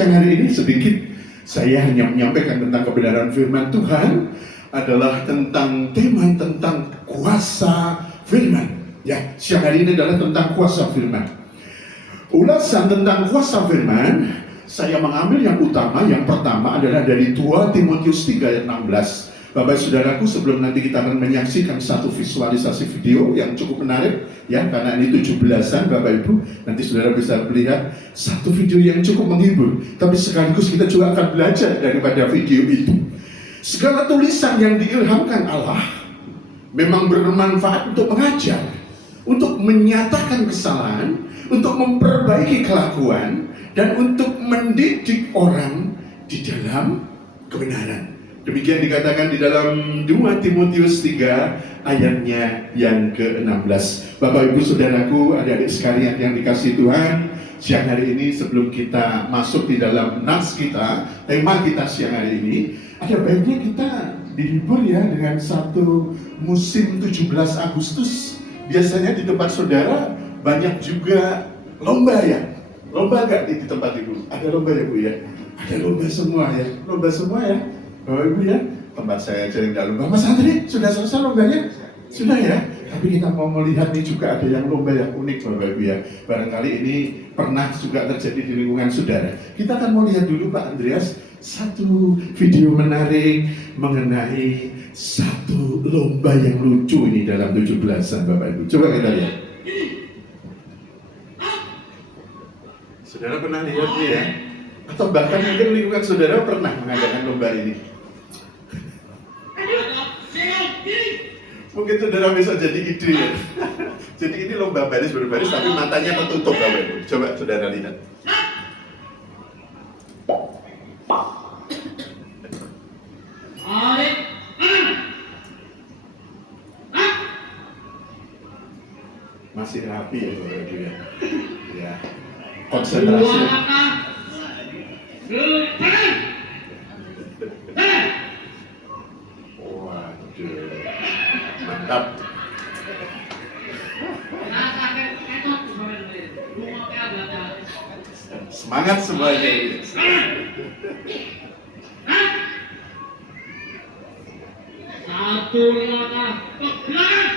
siang hari ini sedikit saya hanya menyampaikan tentang kebenaran firman Tuhan adalah tentang tema tentang kuasa firman. Ya, siang hari ini adalah tentang kuasa firman. Ulasan tentang kuasa firman, saya mengambil yang utama, yang pertama adalah dari 2 Timotius 3 ayat 16. Bapak saudaraku, sebelum nanti kita akan menyaksikan satu visualisasi video yang cukup menarik, ya, karena ini 17-an Bapak Ibu, nanti saudara bisa melihat satu video yang cukup menghibur, tapi sekaligus kita juga akan belajar daripada video itu. Segala tulisan yang diilhamkan Allah memang bermanfaat untuk mengajar, untuk menyatakan kesalahan, untuk memperbaiki kelakuan, dan untuk mendidik orang di dalam kebenaran. Demikian dikatakan di dalam 2 Timotius 3 ayatnya yang ke-16. Bapak Ibu Saudaraku, adik-adik sekalian yang dikasihi Tuhan, siang hari ini sebelum kita masuk di dalam nas kita, tema kita siang hari ini, ada baiknya kita dihibur ya dengan satu musim 17 Agustus. Biasanya di tempat saudara banyak juga lomba ya. Lomba nggak di tempat Ibu? Ada lomba ya Bu ya? Ada lomba semua ya? Lomba semua ya? Bapak Ibu ya, tempat saya jaring dalam lomba. Mas Andri, sudah selesai lombanya? Sudah ya? Tapi kita mau melihat nih juga ada yang lomba yang unik Bapak Ibu ya. Barangkali ini pernah juga terjadi di lingkungan saudara. Kita akan mau lihat dulu Pak Andreas satu video menarik mengenai satu lomba yang lucu ini dalam 17-an Bapak Ibu. Coba kita lihat. Saudara pernah lihat nih ya? Atau bahkan mungkin lingkungan saudara pernah mengadakan lomba ini. Mungkin saudara bisa jadi ide ya. Jadi ini lomba baris berbaris tapi matanya tertutup Bapak Ibu. Coba saudara lihat. Masih rapi ya Bapak Ibu ya. Ya. Konsentrasi. Waduh, mantap. Semangat semuanya. Satu langkah ke belakang.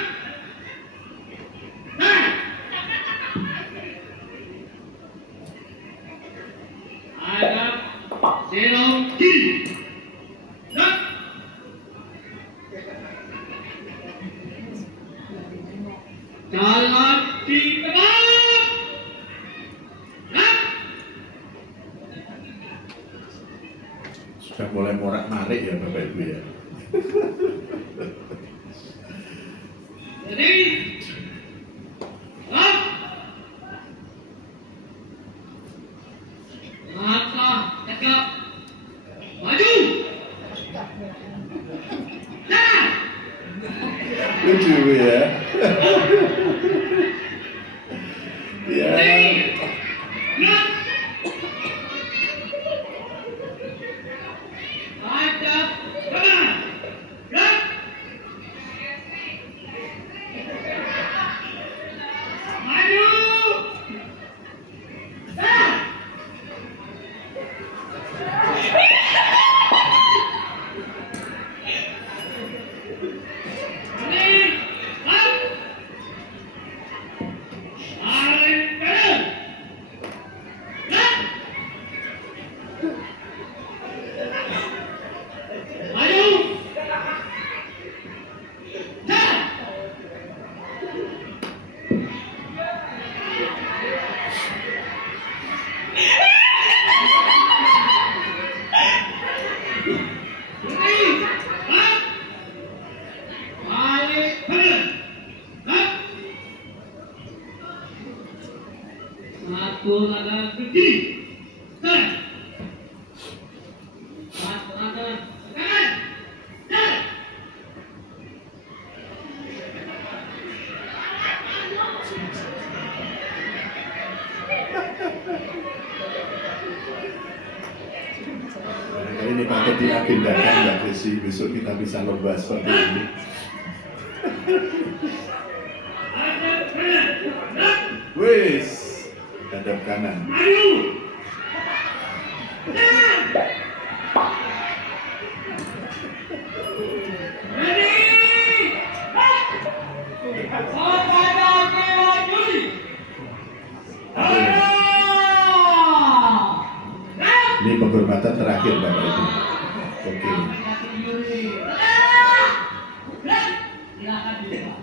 Ada zero kiri. Jalan di tengah. Sudah mulai morak-marik ya Bapak Ibu ya. Jadi, langkah tegak, maju. Jalan. Lucu ya. Ya. Satu langkah ke kiri. Jalan. Satu langkah ke kanan. Jalan. Barangkali ini patut diagendakan Mbak Desi, besok kita bisa lomba seperti ini. Wis, hadap kanan. Ready? Kepada Dewa Juli. Ini penghormatan terakhir Bapak Ibu. Oke. Silakan Dewa.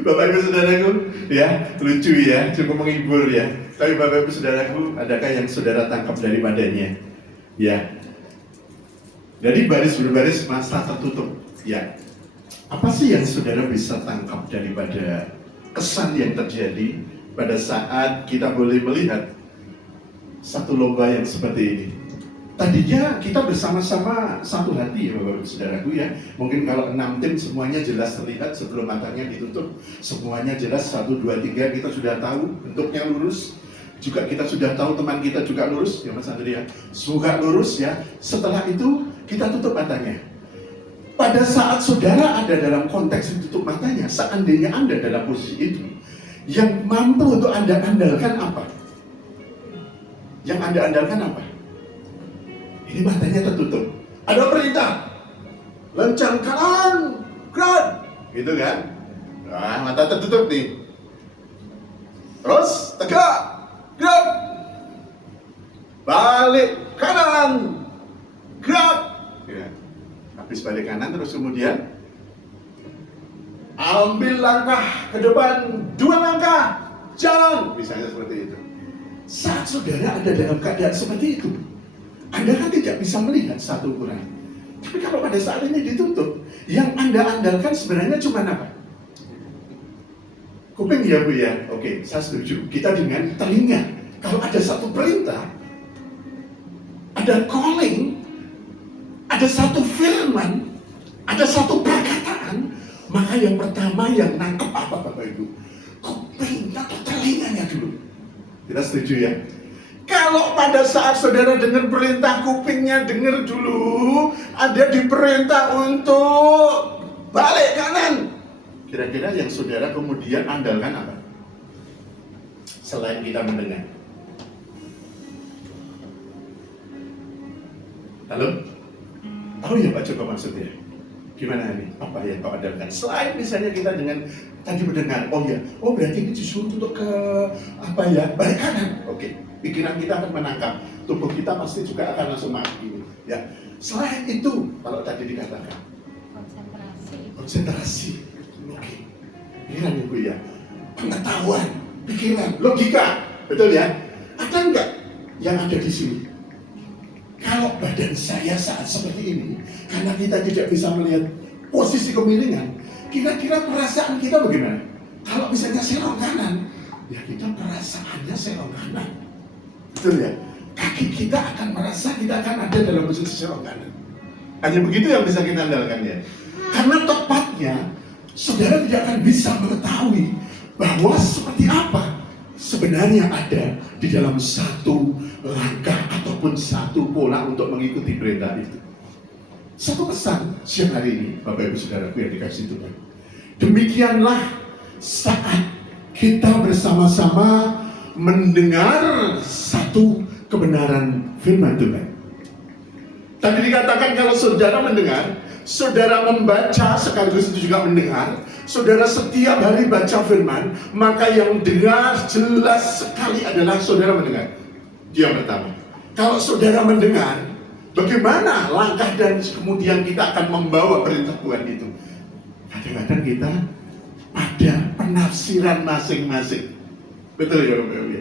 Bapak Ibu Saudaraku, ya lucu ya, cukup menghibur ya. Tapi Bapak Ibu Saudaraku, adakah yang saudara tangkap daripadanya? Ya. Dari baris berbaris masa tertutup. Ya. Apa sih yang saudara bisa tangkap daripada kesan yang terjadi pada saat kita boleh melihat satu lomba yang seperti ini? Tadinya kita bersama-sama satu hati ya Bapak Ibu Saudaraku ya. Mungkin kalau 6 tim semuanya jelas terlihat sebelum matanya ditutup. Semuanya jelas 1, 2, 3 kita sudah tahu bentuknya lurus. Juga kita sudah tahu teman kita juga lurus ya Mas Andrea. Semoga lurus ya. Setelah itu kita tutup matanya. Pada saat saudara ada dalam konteks tutup matanya, seandainya Anda dalam posisi itu, yang mampu untuk Anda andalkan apa? Yang Anda andalkan apa? Ini matanya tertutup. Ada perintah. Lencang kanan, gerak. Gitu kan? Nah, mata tertutup nih. Terus tegak, gerak. Balik kanan, gerak. Ya. Habis balik kanan terus kemudian ambil langkah ke depan, 2 langkah, jalan. Misalnya seperti itu. Saat saudara ada dalam keadaan seperti itu, Anda kan tidak bisa melihat satu ukuran. Tapi kalau pada saat ini ditutup, yang Anda andalkan sebenarnya cuma apa? Kuping ya Bu ya? Oke, saya setuju. Kita dengan telinga. Kalau ada satu perintah, ada calling, ada satu firman, ada satu perkataan, maka yang pertama yang nangkep apa Bapak Ibu? Kuping atau telinganya dulu. Kita setuju ya? Kalau pada saat saudara dengar perintah, kupingnya dengar dulu, ada diperintah untuk balik kanan. Kira-kira yang saudara kemudian andalkan apa? Selain kita mendengar. Halo? Tahu ya Pak Joko maksudnya? Gimana ini? Apa yang kau andalkan? Selain misalnya kita dengan tadi mendengar, oh ya, oh berarti ini disuruh untuk ke apa ya? Balik kanan. Oke. Pikiran kita akan menangkap, tubuh kita pasti juga akan langsung mati. Ya, selain itu, kalau tadi dikatakan konsentrasi, oke, pikiran Ibu ya, pengetahuan, pikiran, logika, betul ya? Ada enggak yang ada di sini? Kalau badan saya saat seperti ini, karena kita tidak bisa melihat posisi kemiringan, kira-kira perasaan kita bagaimana? Kalau misalnya serong kanan, ya kita perasaannya serong kanan. Betul ya? Kaki kita akan merasa kita akan ada dalam posisi serong kanan. Hanya begitu yang bisa kita andalkan ya. Karena tepatnya, saudara tidak akan bisa mengetahui bahwa seperti apa sebenarnya ada di dalam satu langkah ataupun satu pola untuk mengikuti perintah itu. Satu pesan siang hari ini, Bapak Ibu Saudaraku yang dikasih Tuhan. Demikianlah saat kita bersama-sama mendengar satu kebenaran firman Tuhan. Tadi dikatakan kalau saudara mendengar, saudara membaca sekaligus itu juga mendengar, saudara setiap hari baca firman, maka yang dengar jelas sekali adalah saudara mendengar. Itu yang pertama. Kalau saudara mendengar, bagaimana langkah dan kemudian kita akan membawa perintah Tuhan itu? Kadang-kadang kita pada penafsiran masing-masing. Betul ya Bapak Ibu?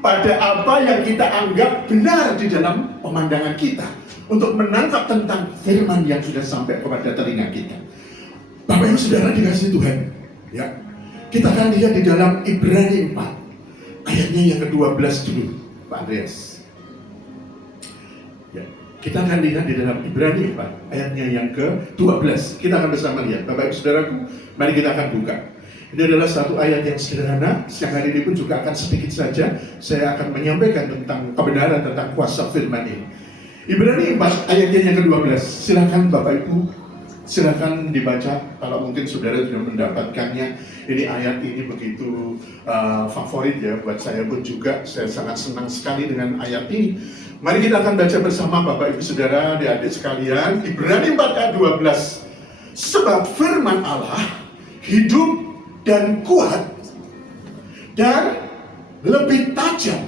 Pada apa yang kita anggap benar di dalam pemandangan kita untuk menangkap tentang firman yang sudah sampai kepada telinga kita. Bapak Ibu Saudara dikasih Tuhan, ya. Kita akan lihat di dalam Ibrani 4 ayatnya yang ke-12 dulu, Pak Andreas. Ya, kita akan lihat di dalam Ibrani 4 ayatnya yang ke-12. Kita akan bersama lihat. Bapak Ibu Saudaraku, mari kita akan buka. Ini adalah satu ayat yang sederhana. Siang hari ini pun juga akan sedikit saja saya akan menyampaikan tentang kebenaran tentang kuasa firman ini. Ibrani 4 ayatnya yang ke-12. Silakan Bapak Ibu Silakan dibaca kalau mungkin saudara sudah mendapatkannya. Ini ayat ini begitu favorit ya buat saya pun juga. Saya sangat senang sekali dengan ayat ini. Mari kita akan baca bersama Bapak Ibu Saudara, adik-adik sekalian, Ibrani 4 ayat 12. Sebab firman Allah hidup dan kuat dan lebih tajam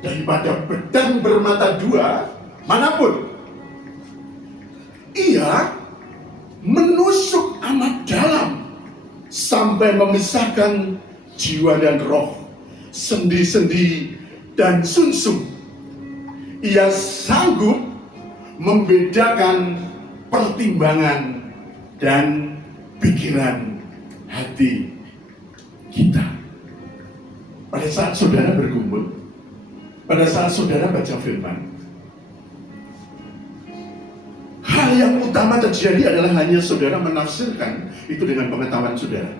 daripada pedang bermata dua manapun. Ia menusuk amat dalam sampai memisahkan jiwa dan roh, sendi-sendi dan sumsum. Ia sanggup membedakan pertimbangan dan pikiran hati kita. Pada saat saudara bergumul, pada saat saudara baca firman, hal yang utama terjadi adalah hanya saudara menafsirkan itu dengan pengetahuan saudara.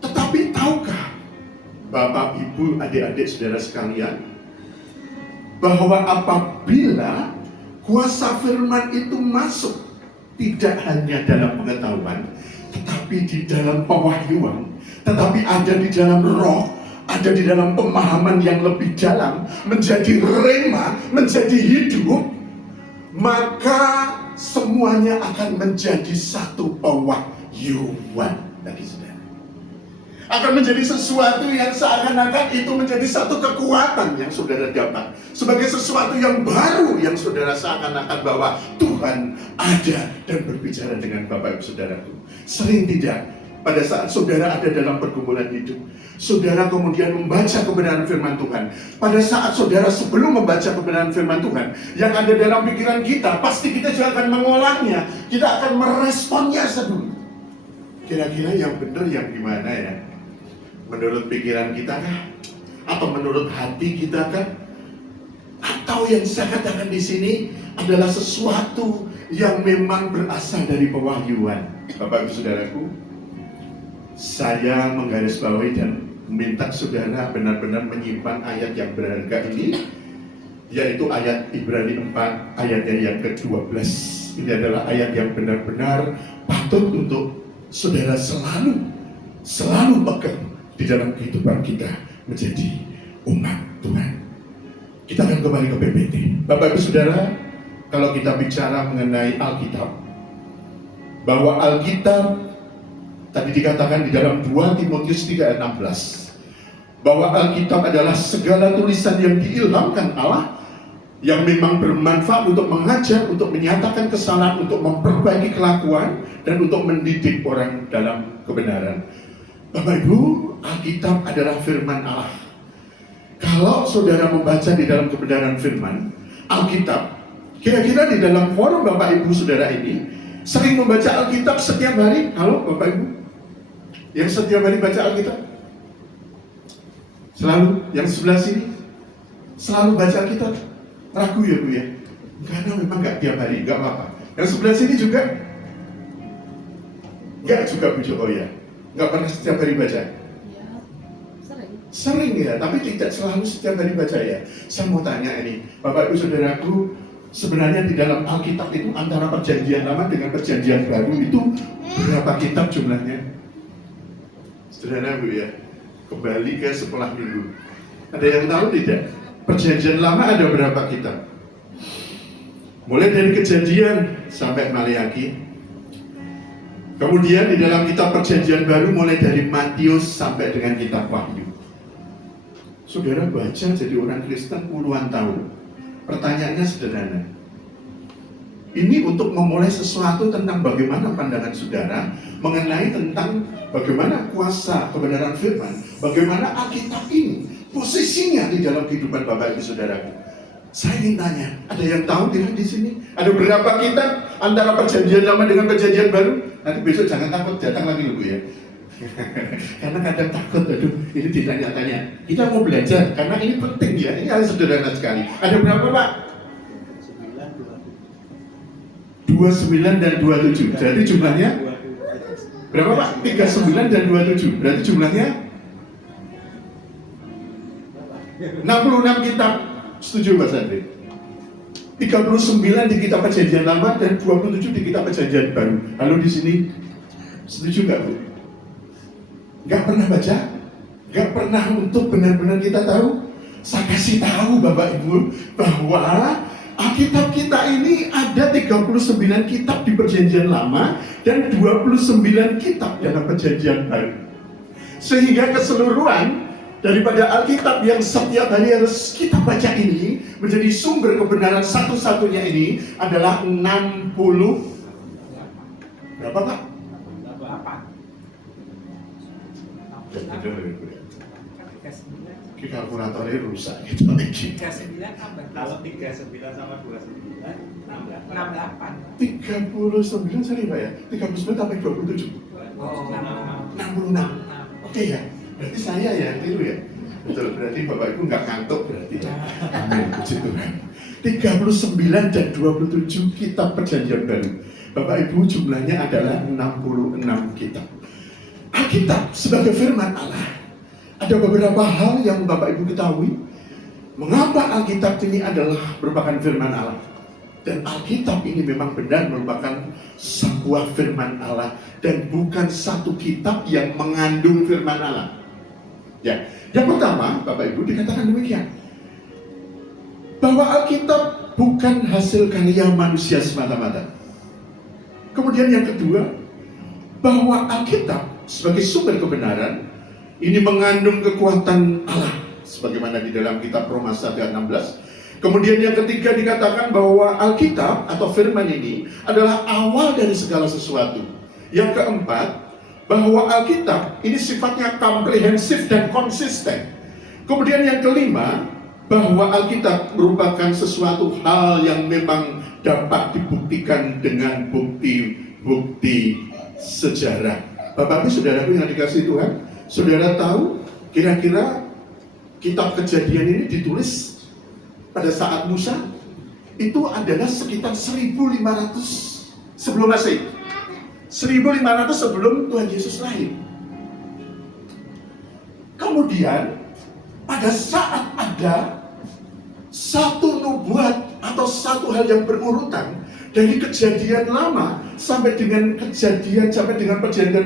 Tetapi tahukah Bapak, Ibu, adik-adik saudara sekalian, bahwa apabila kuasa firman itu masuk tidak hanya dalam pengetahuan, tetapi di dalam pewahyuan, tetapi ada di dalam roh, ada di dalam pemahaman yang lebih dalam, menjadi rema, menjadi hidup, maka semuanya akan menjadi satu pewahyuan bagi saudara. Akan menjadi sesuatu yang seakan-akan itu menjadi satu kekuatan yang saudara dapat, sebagai sesuatu yang baru yang saudara seakan-akan bahwa Tuhan ada dan berbicara dengan Bapak Ibu Saudaraku. Sering tidak, pada saat saudara ada dalam pergumulan hidup, saudara kemudian membaca kebenaran firman Tuhan. Pada saat saudara sebelum membaca kebenaran firman Tuhan, yang ada dalam pikiran kita, pasti kita juga akan mengolahnya, kita akan meresponnya sedulu. Kira-kira yang benar yang gimana ya? Menurut pikiran kita kah? Atau menurut hati kita kah? Atau yang saya katakan di sini adalah sesuatu yang memang berasal dari pewahyuan. Bapak Ibu Saudaraku, saya menggarisbawahi dan minta saudara benar-benar menyimpan ayat yang berharga ini, yaitu ayat Ibrani 4 ayatnya yang ke-12. Ini adalah ayat yang benar-benar patut untuk saudara selalu pegang di dalam kehidupan kita menjadi umat Tuhan. Kita akan kembali ke PPT. Bapak Ibu Saudara, kalau kita bicara mengenai Alkitab, bahwa Alkitab tadi dikatakan di dalam 2 Timotius 3 ayat 16, bahwa Alkitab adalah segala tulisan yang diilhamkan Allah, yang memang bermanfaat untuk mengajar, untuk menyatakan kesalahan, untuk memperbaiki kelakuan, dan untuk mendidik orang dalam kebenaran. Bapak Ibu, Alkitab adalah firman Allah. Kalau saudara membaca di dalam kebenaran firman Alkitab, kira-kira di dalam forum Bapak Ibu Saudara ini sering membaca Alkitab setiap hari? Halo Bapak Ibu, yang setiap hari baca Alkitab? Selalu? Yang sebelah sini selalu baca Alkitab? Ragu ya Bu ya? Karena memang gak tiap hari, gak apa-apa. Yang sebelah sini juga? Gak juga Bu Joko ya? Gak pernah setiap hari baca? Ya, Sering ya, tapi tidak selalu setiap hari baca ya. Saya mau tanya ini, Bapak Ibu Saudaraku, sebenarnya di dalam Alkitab itu antara perjanjian lama dengan perjanjian baru itu berapa kitab jumlahnya? Sederhana Bu ya, kembali ke sekolah minggu. Ada yang tahu tidak? Perjanjian lama ada berapa kitab? Mulai dari Kejadian sampai Maleakhi. Kemudian di dalam kitab perjanjian baru mulai dari Matius sampai dengan kitab Wahyu. Saudara baca jadi orang Kristen puluhan tahun. Pertanyaannya sederhana. Ini untuk memulai sesuatu tentang bagaimana pandangan saudara mengenai tentang bagaimana kuasa kebenaran firman, bagaimana Alkitab ini posisinya di dalam kehidupan Bapak Ibu Saudaraku. Saya ingin tanya, ada yang tahu tidak di sini? Ada berapa kitab antara perjanjian lama dengan perjanjian baru? Nanti besok jangan takut datang lagi Bu ya. Karena kadang takut, aduh ini ditanya-tanya. Kita mau belajar, karena ini penting ya, ini hal sederhana sekali. Ada berapa Pak? 29 dan 27. Jadi jumlahnya berapa Pak? 39 dan 27. Berarti jumlahnya 66 kitab. Setuju Mas Andri? 39 di kitab Perjanjian Lama dan 27 di kitab Perjanjian Baru. Halo di sini, setuju nggak Bu? Nggak pernah baca? Nggak pernah untuk benar-benar kita tahu? Saya kasih tahu Bapak Ibu bahwa Alkitab kita ini ada 39 kitab di Perjanjian Lama dan 29 kitab dalam Perjanjian Baru. Sehingga keseluruhan daripada Alkitab yang setiap hari harus kita baca ini menjadi sumber kebenaran satu-satunya ini adalah 60 berapa Pak? 8. Kalkulatornya rusak gitu. 39 tambah Kalau 39 sama 29, 68. 39 sorry Pak ya, 39 sampai 27. Oh, 66. Oke ya, berarti saya ya tiru ya. Betul, berarti Bapak Ibu nggak ngantuk berarti ya. Amin, puji Tuhan. 39 dan 27 kitab Perjanjian Baru. Bapak Ibu jumlahnya adalah 66 kitab. Alkitab sebagai firman Allah. Ada beberapa hal yang Bapak Ibu ketahui. Mengapa Alkitab ini adalah merupakan firman Allah? Dan Alkitab ini memang benar merupakan sebuah firman Allah dan bukan satu kitab yang mengandung firman Allah. Ya, yang pertama, Bapak Ibu dikatakan demikian, bahwa Alkitab bukan hasil karya manusia semata-mata. Kemudian yang kedua, bahwa Alkitab sebagai sumber kebenaran ini mengandung kekuatan Allah, sebagaimana di dalam kitab Roma 1 ayat 16. Kemudian yang ketiga dikatakan bahwa Alkitab atau firman ini adalah awal dari segala sesuatu. Yang keempat, bahwa Alkitab ini sifatnya komprehensif dan konsisten. Kemudian yang kelima, bahwa Alkitab merupakan sesuatu hal yang memang dapat dibuktikan dengan bukti-bukti sejarah. Bapak Ibu saudaraku yang dikasihi Tuhan, saudara tahu kira-kira kitab Kejadian ini ditulis pada saat Musa itu adalah sekitar 1500 sebelum Masehi. 1500 sebelum Tuhan Yesus lahir. Kemudian pada saat ada satu nubuat atau satu hal yang berurutan dari Kejadian Lama sampai dengan Perjanjian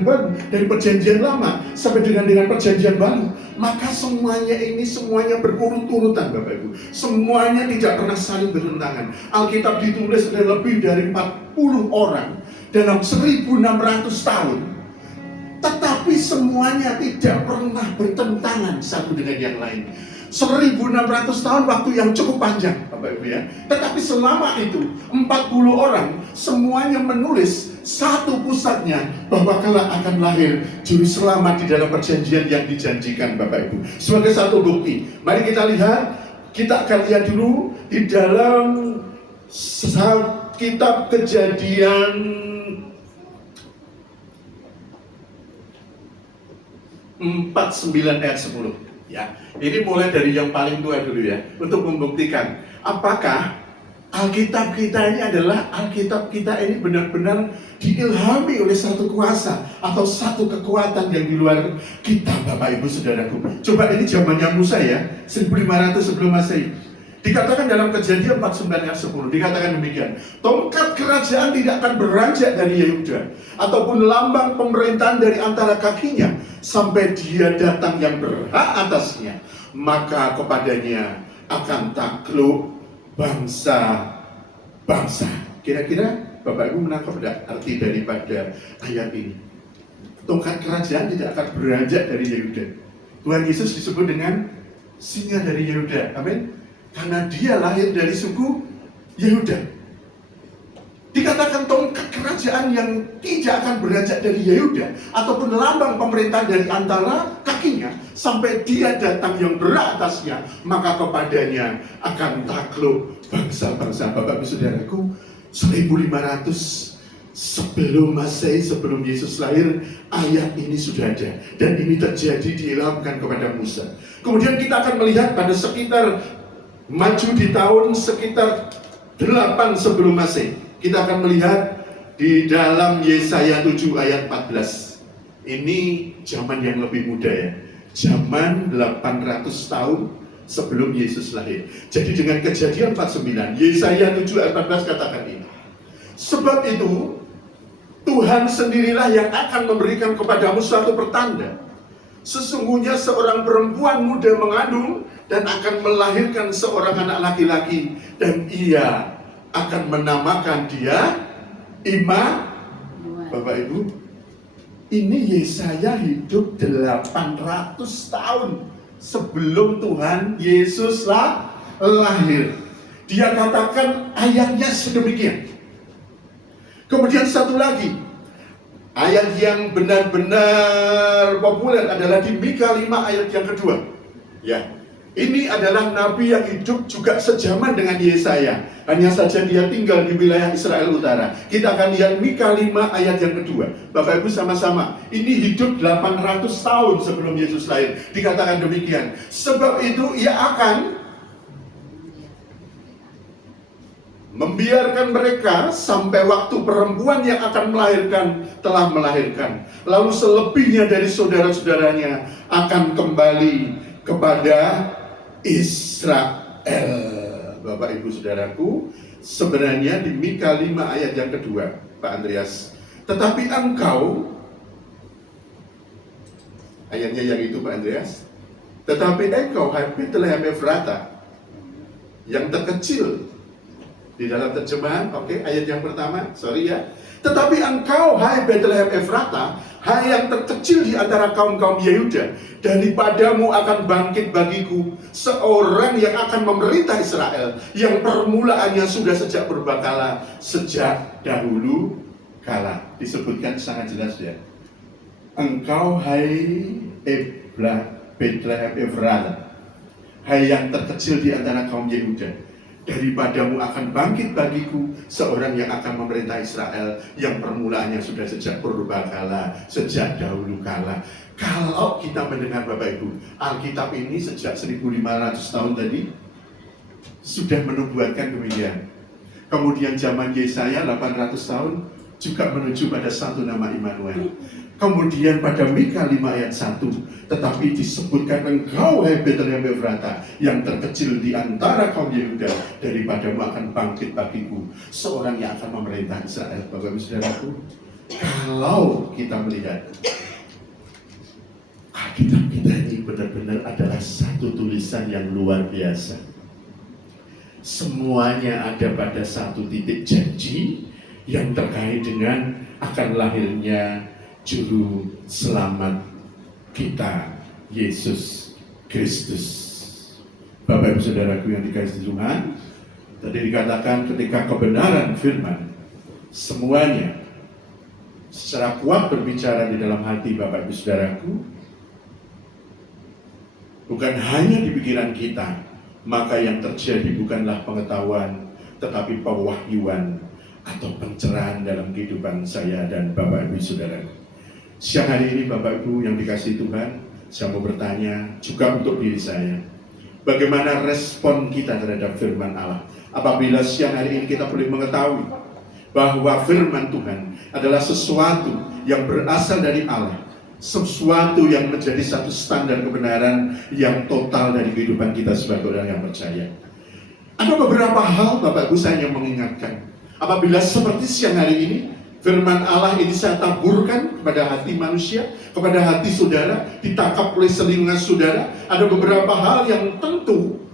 Baru, dari Perjanjian Lama sampai dengan Perjanjian Baru, maka semuanya berurut-urutan Bapak Ibu. Semuanya tidak pernah saling bertentangan. Alkitab ditulis oleh lebih dari 40 orang dalam 1600 tahun. Tetapi semuanya tidak pernah bertentangan satu dengan yang lain. 1600 tahun waktu yang cukup panjang Bapak Ibu ya. Tetapi selama itu 40 orang semuanya menulis satu pusatnya bahwa kelak akan lahir juru selamat di dalam perjanjian yang dijanjikan Bapak Ibu. Sebagai satu bukti, mari kita lihat, kita akan lihat dulu di dalam kitab Kejadian 49 ayat 10. Ya, ini mulai dari yang paling tua dulu ya, untuk membuktikan apakah Alkitab kita ini adalah Alkitab kita ini benar-benar diilhami oleh satu kuasa atau satu kekuatan yang di luar kita, Bapak Ibu Saudaraku. Coba ini zamannya Musa ya, 1500 sebelum Masehi. Dikatakan dalam Kejadian 49 ayat 10, dikatakan demikian, tongkat kerajaan tidak akan beranjak dari Yehuda, ataupun lambang pemerintahan dari antara kakinya, sampai dia datang yang berhak atasnya, maka kepadanya akan takluk bangsa-bangsa. Kira-kira Bapak Ibu menangkap arti daripada ayat ini? Tongkat kerajaan tidak akan beranjak dari Yehuda. Tuhan Yesus disebut dengan singa dari Yehuda, amin. Karena dia lahir dari suku Yehuda. Dikatakan tongkat kerajaan yang tidak akan beranjak dari Yehuda, ataupun lambang pemerintahan dari antara kakinya, sampai dia datang yang berhak atasnya, maka kepadanya akan takluk bangsa-bangsa. Bapak Ibu Saudaraku, 1500 sebelum Masehi, sebelum Yesus lahir, ayat ini sudah ada. Dan ini terjadi diilhamkan kepada Musa. Kemudian kita akan melihat pada sekitar maju di tahun sekitar 8 sebelum Masehi, kita akan melihat di dalam Yesaya 7 ayat 14. Ini zaman yang lebih muda ya, zaman 800 tahun sebelum Yesus lahir. Jadi dengan Kejadian 49, Yesaya 7 ayat 14 katakan ini. Sebab itu, Tuhan sendirilah yang akan memberikan kepadamu suatu pertanda. Sesungguhnya seorang perempuan muda mengandung dan akan melahirkan seorang anak laki-laki, dan ia akan menamakan dia Immanuel. Bapak Ibu, ini Yesaya hidup 800 tahun sebelum Tuhan Yesus lahir. Dia katakan ayatnya sedemikian. Kemudian satu lagi, ayat yang benar-benar populer adalah di Mika 5 ayat yang kedua. Ya, ini adalah nabi yang hidup juga sejaman dengan Yesaya. Hanya saja dia tinggal di wilayah Israel Utara. Kita akan lihat Mika 5 ayat yang kedua. Bapak Ibu sama-sama, ini hidup 800 tahun sebelum Yesus lahir. Dikatakan demikian. Sebab itu ia akan membiarkan mereka sampai waktu perempuan yang akan melahirkan telah melahirkan. Lalu selebihnya dari saudara-saudaranya akan kembali kepada Israel. Bapak Ibu Saudaraku, sebenarnya di Mika 5 ayat yang kedua, Pak Andreas. Tetapi engkau, ayatnya yang itu Pak Andreas. Tetapi engkau, hai Betlehem Efrata, yang terkecil. Di dalam terjemahan, oke, ayat yang pertama, sorry ya. Tetapi engkau, hai Betlehem Efrata, hai yang terkecil di antara kaum-kaum Yehuda, daripadamu akan bangkit bagiku seorang yang akan memerintah Israel, yang permulaannya sudah sejak purbakala, sejak dahulu kala. Disebutkan sangat jelas ya. Engkau, hai Betlehem Efrata, hai yang terkecil di antara kaum Yehuda, daripadamu akan bangkit bagiku seorang yang akan memerintah Israel, yang permulaannya sudah sejak purbakala, sejak dahulu kala. Kalau kita mendengar Bapak Ibu, Alkitab ini sejak 1500 tahun tadi sudah menubuatkan demikian. Kemudian zaman Yesaya 800 tahun juga menuju pada satu nama Immanuel. Kemudian pada Mika 5 ayat 1, tetapi disebutkan engkau, hai Betlehem Efrata, yang terkecil di antara kaum Yehuda, daripadamu akan bangkit bagiku seorang yang akan memerintah Israel. Bapak Ibu Saudaraku, kalau kita melihat Alkitab kita ini benar-benar adalah satu tulisan yang luar biasa. Semuanya ada pada satu titik janji yang terkait dengan akan lahirnya Juru Selamat kita, Yesus Kristus. Bapak Ibu Saudaraku yang dikasihi Tuhan, tadi dikatakan ketika kebenaran firman semuanya secara kuat berbicara di dalam hati Bapak Ibu Saudaraku, bukan hanya di pikiran kita, maka yang terjadi bukanlah pengetahuan, tetapi pewahyuan atau pencerahan dalam kehidupan saya dan Bapak Ibu Saudara. Siang hari ini Bapak Ibu yang dikasihi Tuhan, saya mau bertanya juga untuk diri saya. Bagaimana respon kita terhadap firman Allah? Apabila siang hari ini kita boleh mengetahui bahwa firman Tuhan adalah sesuatu yang berasal dari Allah, sesuatu yang menjadi satu standar kebenaran yang total dari kehidupan kita sebagai orang yang percaya. Ada beberapa hal Bapak Ibu saya yang mengingatkan. Apabila seperti siang hari ini, firman Allah ini saya taburkan kepada hati manusia, kepada hati saudara, ditangkap oleh selingan saudara. Ada beberapa hal yang tentu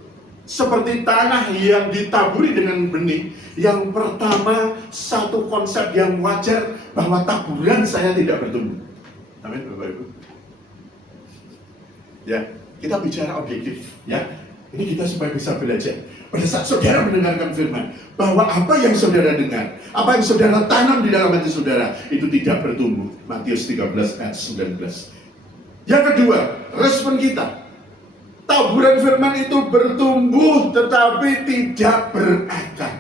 seperti tanah yang ditaburi dengan benih. Yang pertama, satu konsep yang wajar bahwa taburan saya tidak bertumbuh. Amin Bapak Ibu. Ya, kita bicara objektif ya. Ini kita supaya bisa belajar. Pada saat saudara mendengarkan firman, bahwa apa yang saudara dengar, apa yang saudara tanam di dalam hati saudara, itu tidak bertumbuh. Matius 13 ayat 19. Yang kedua, respon kita. Taburan firman itu bertumbuh tetapi tidak berakar.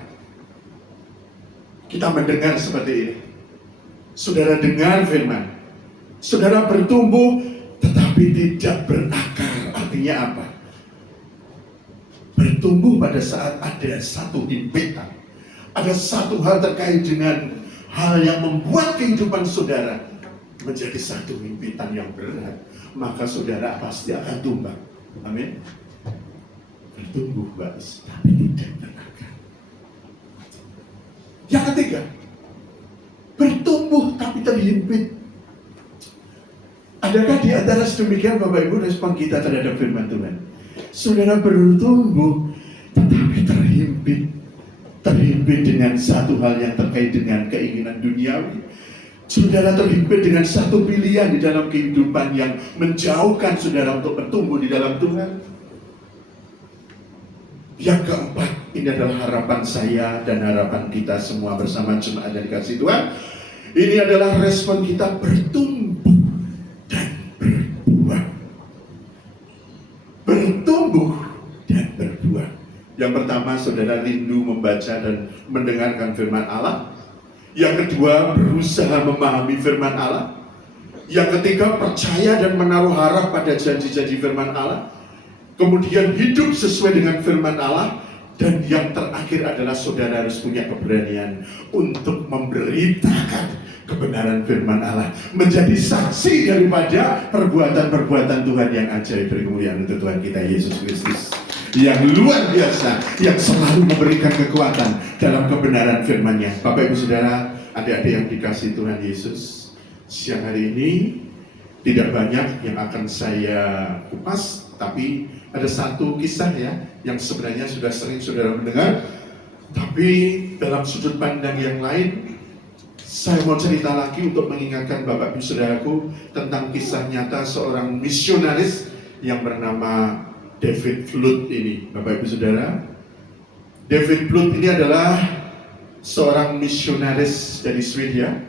Kita mendengar seperti ini. Saudara dengar firman, saudara bertumbuh tetapi tidak berakar. Artinya apa? Bertumbuh pada saat ada satu himpitan, ada satu hal terkait dengan hal yang membuat kehidupan saudara menjadi satu himpitan yang berat, maka saudara pasti akan tumbang. Amin. bertumbuh bagus, tapi tidak berakar. Yang ketiga, bertumbuh tapi terhimpit. Adakah di antara sedemikian Bapak Ibu respon kita terhadap firman Tuhan? Saudara bertumbuh tetapi terhimpit. Terhimpit dengan satu hal yang terkait dengan keinginan duniawi. Saudara terhimpit dengan satu pilihan di dalam kehidupan yang menjauhkan saudara untuk bertumbuh di dalam Tuhan. Yang keempat, ini adalah harapan saya dan harapan kita semua bersama jemaat yang dikasihi Tuhan. Ini adalah respon kita bertumbuh dan berbuah. Bertumbuh dan berbuah. Yang pertama, saudara rindu membaca dan mendengarkan firman Allah. Yang kedua, berusaha memahami firman Allah. Yang ketiga, percaya dan menaruh harap pada janji-janji firman Allah. Kemudian hidup sesuai dengan firman Allah. Dan yang terakhir adalah saudara harus punya keberanian untuk memberitakan kebenaran firman Allah. Menjadi saksi daripada perbuatan-perbuatan Tuhan yang ajaib. Kemuliaan untuk Tuhan kita Yesus Kristus. Yang luar biasa, yang selalu memberikan kekuatan dalam kebenaran firman-Nya. Bapak Ibu Saudara, adik-adik yang dikasihi Tuhan Yesus, siang hari ini tidak banyak yang akan saya kupas, tapi ada satu kisah ya, yang sebenarnya sudah sering saudara mendengar, tapi dalam sudut pandang yang lain, saya mau cerita lagi untuk mengingatkan Bapak Ibu Saudaraku tentang kisah nyata seorang misionaris yang bernama David Flood ini. Bapak Ibu Saudara, David Flood ini adalah seorang misionaris dari Swedia,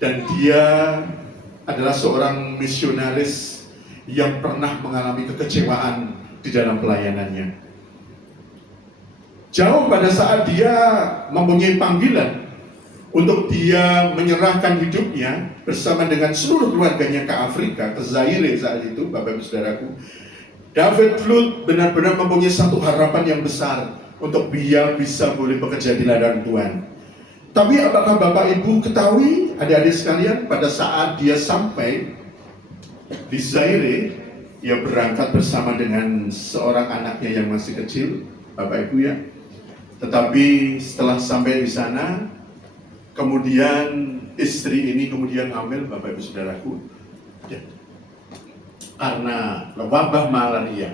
dan dia adalah seorang misionaris yang pernah mengalami kekecewaan di dalam pelayanannya. Jauh pada saat dia mempunyai panggilan untuk dia menyerahkan hidupnya bersama dengan seluruh keluarganya ke Afrika, ke Zaire saat itu, Bapak Ibu Saudaraku, David Flood benar-benar mempunyai satu harapan yang besar untuk dia bisa boleh bekerja di ladang Tuhan. Tapi apakah Bapak Ibu ketahui, adik-adik sekalian, pada saat dia sampai di Zaire, dia berangkat bersama dengan seorang anaknya yang masih kecil, Bapak Ibu ya. Tetapi setelah sampai di sana, kemudian istri ini kemudian hamil, Bapak Ibu Saudaraku, karena wabah malaria.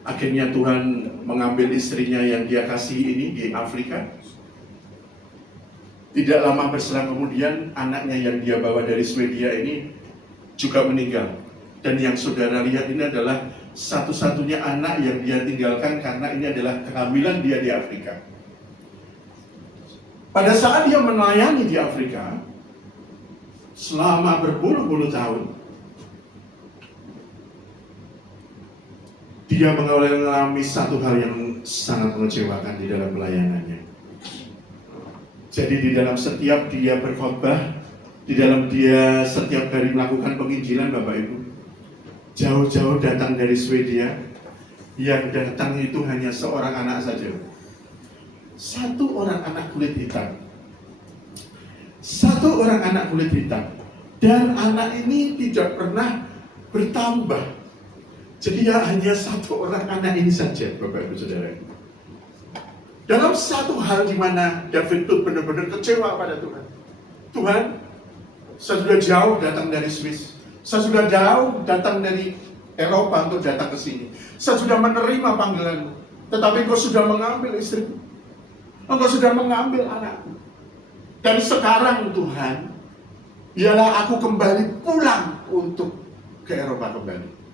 Akhirnya Tuhan mengambil istrinya yang dia kasih ini di Afrika. Tidak lama berselang kemudian anaknya yang dia bawa dari Swedia ini juga meninggal. Dan yang saudara lihat ini adalah satu-satunya anak yang dia tinggalkan karena ini adalah kehamilan dia di Afrika. Pada saat dia melayani di Afrika selama berpuluh-puluh tahun, dia mengalami satu hal yang sangat mengecewakan di dalam pelayanannya. Jadi di dalam setiap dia berkhotbah, di dalam dia setiap hari melakukan penginjilan, Bapak Ibu, jauh-jauh datang dari Swedia, yang datang itu hanya seorang anak saja. Satu orang anak kulit hitam. Satu orang anak kulit hitam. Dan anak ini tidak pernah bertambah. Jadi ya hanya satu orang anak ini saja, Bapak Ibu Saudara. Dalam satu hal di mana David itu benar-benar kecewa pada Tuhan. Tuhan, saya sudah jauh datang dari Swiss. Saya sudah jauh datang dari Eropa untuk datang ke sini. Saya sudah menerima panggilanmu. Tetapi Engkau sudah mengambil istriku. Engkau sudah mengambil anakku. Dan sekarang Tuhan, biarlah aku kembali pulang untuk ke Eropa kembali.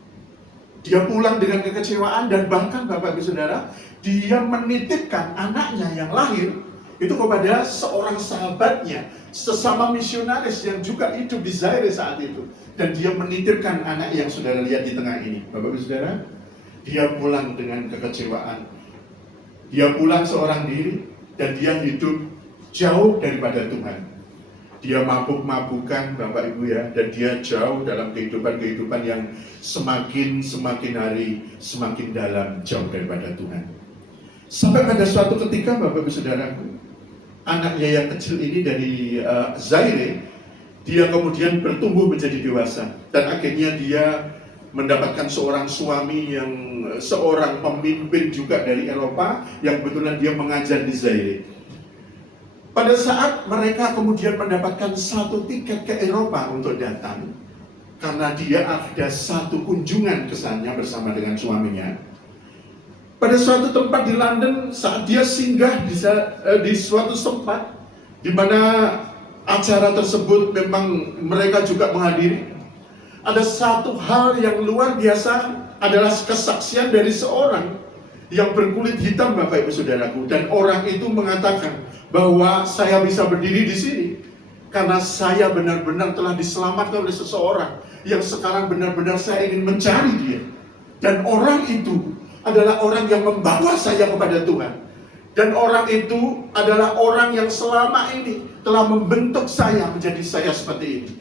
Dia pulang dengan kekecewaan dan bahkan Bapak Ibu Saudara, dia menitipkan anaknya yang lahir itu kepada seorang sahabatnya, sesama misionaris yang juga hidup di Zaire saat itu. Dan dia menitipkan anak yang saudara lihat di tengah ini. Bapak Ibu Saudara, dia pulang dengan kekecewaan. Dia pulang seorang diri dan dia hidup jauh daripada Tuhan. Dia mabuk-mabukan Bapak Ibu ya, dan dia jauh dalam kehidupan yang semakin hari semakin dalam, jauh daripada Tuhan. Sampai pada suatu ketika Bapak Ibu Saudaraku, anaknya yang kecil ini dari Zaire, dia kemudian bertumbuh menjadi dewasa dan akhirnya dia mendapatkan seorang suami yang seorang pemimpin juga dari Eropa yang kebetulan dia mengajar di Zaire. Pada saat mereka kemudian mendapatkan satu tiket ke Eropa untuk datang, karena dia ada satu kunjungan ke sana bersama dengan suaminya. Pada suatu tempat di London, saat dia singgah di suatu tempat di mana acara tersebut memang mereka juga menghadiri, ada satu hal yang luar biasa adalah kesaksian dari seorang yang berkulit hitam, Bapak Ibu Saudaraku, dan orang itu mengatakan bahwa saya bisa berdiri di sini karena saya benar-benar telah diselamatkan oleh seseorang yang sekarang benar-benar saya ingin mencari dia, dan orang itu adalah orang yang membawa saya kepada Tuhan, dan orang itu adalah orang yang selama ini telah membentuk saya menjadi saya seperti ini.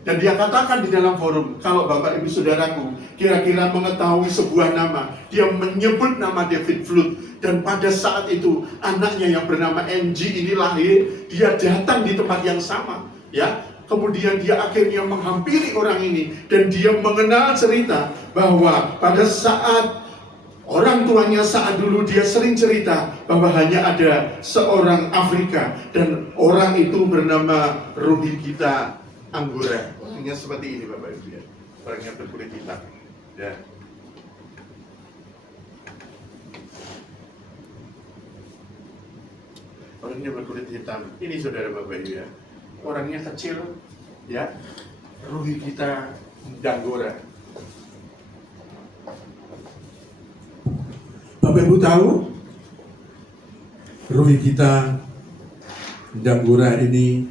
Dan dia katakan di dalam forum, kalau Bapak Ibu Saudaraku kira-kira mengetahui sebuah nama, dia menyebut nama David Flood. Dan pada saat itu anaknya yang bernama NG ini lahir, dia datang di tempat yang sama, ya. Kemudian dia akhirnya menghampiri orang ini dan dia mengenal cerita bahwa pada saat orang tuanya saat dulu dia sering cerita bahwa hanya ada seorang Afrika dan orang itu bernama Rohingya Anggora. Orangnya seperti ini Bapak Ibu ya. Orangnya berkulit hitam. Ya. Orangnya berkulit hitam. Ini saudara Bapak Ibu ya. Orangnya kecil ya. Rohingya Anggora. Bapak Ibu tahu Rohingya Anggora ini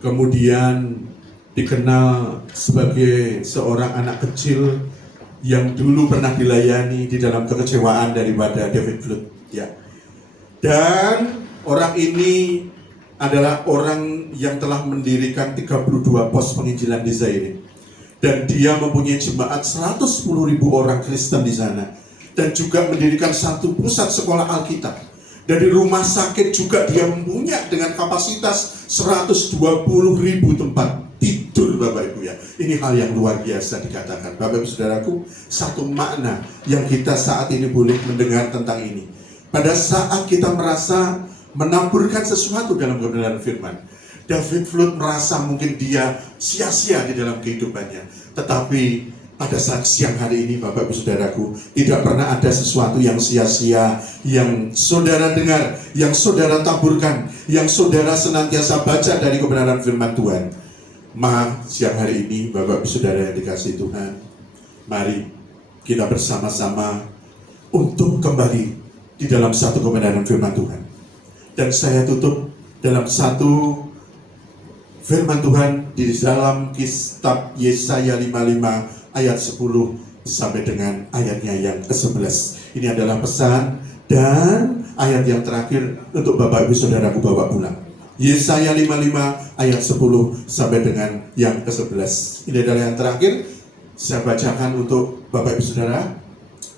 kemudian dikenal sebagai seorang anak kecil yang dulu pernah dilayani di dalam kekecewaan daripada David Flood, ya. Dan orang ini adalah orang yang telah mendirikan 32 pos penginjilan di Zaire. Dan dia mempunyai jemaat 110.000 orang Kristen di sana. Dan juga mendirikan satu pusat sekolah Alkitab. Dari rumah sakit juga dia mempunyai dengan kapasitas 120.000 tempat tidur, Bapak Ibu ya. Ini hal yang luar biasa dikatakan. Bapak Ibu Saudaraku, satu makna yang kita saat ini boleh mendengar tentang ini. Pada saat kita merasa menaburkan sesuatu dalam kebenaran firman, David Flood merasa mungkin dia sia-sia di dalam kehidupannya. Tetapi pada saat siang hari ini Bapak Ibu Saudaraku, tidak pernah ada sesuatu yang sia-sia yang saudara dengar, yang saudara taburkan, yang saudara senantiasa baca dari kebenaran firman Tuhan. Siang hari ini Bapak Ibu Saudara yang dikasihi Tuhan, mari kita bersama-sama untuk kembali di dalam satu kebenaran firman Tuhan. Dan saya tutup dalam satu firman Tuhan di dalam kitab Yesaya 55 ayat 10 sampai dengan ayatnya yang ke-11. Ini adalah pesan dan ayat yang terakhir untuk Bapak Ibu Saudaraku bawa pulang. Yesaya 55 ayat 10 sampai dengan yang ke-11. Ini adalah yang terakhir. Saya bacakan untuk Bapak Ibu Saudara.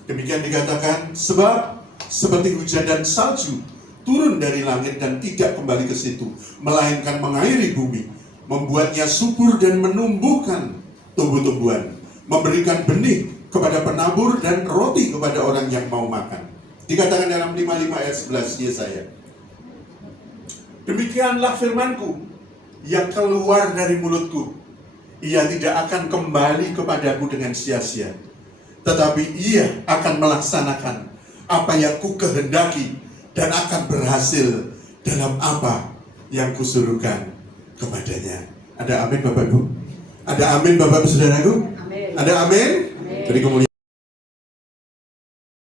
Demikian dikatakan, sebab seperti hujan dan salju turun dari langit dan tidak kembali ke situ, melainkan mengairi bumi, membuatnya subur dan menumbuhkan tumbuh-tumbuhan, memberikan benih kepada penabur dan roti kepada orang yang mau makan. Dikatakan dalam 55 ayat 11 Yesaya. Demikianlah firmanku yang keluar dari mulutku. Ia tidak akan kembali kepadaku dengan sia-sia, tetapi ia akan melaksanakan apa yang ku kehendaki dan akan berhasil dalam apa yang kusuruhkan kepadanya. Ada amin Bapak Ibu? Ada amin Bapak Ibu Saudaraku? Amin. Ada amin? Amin. Beri kemuliaan.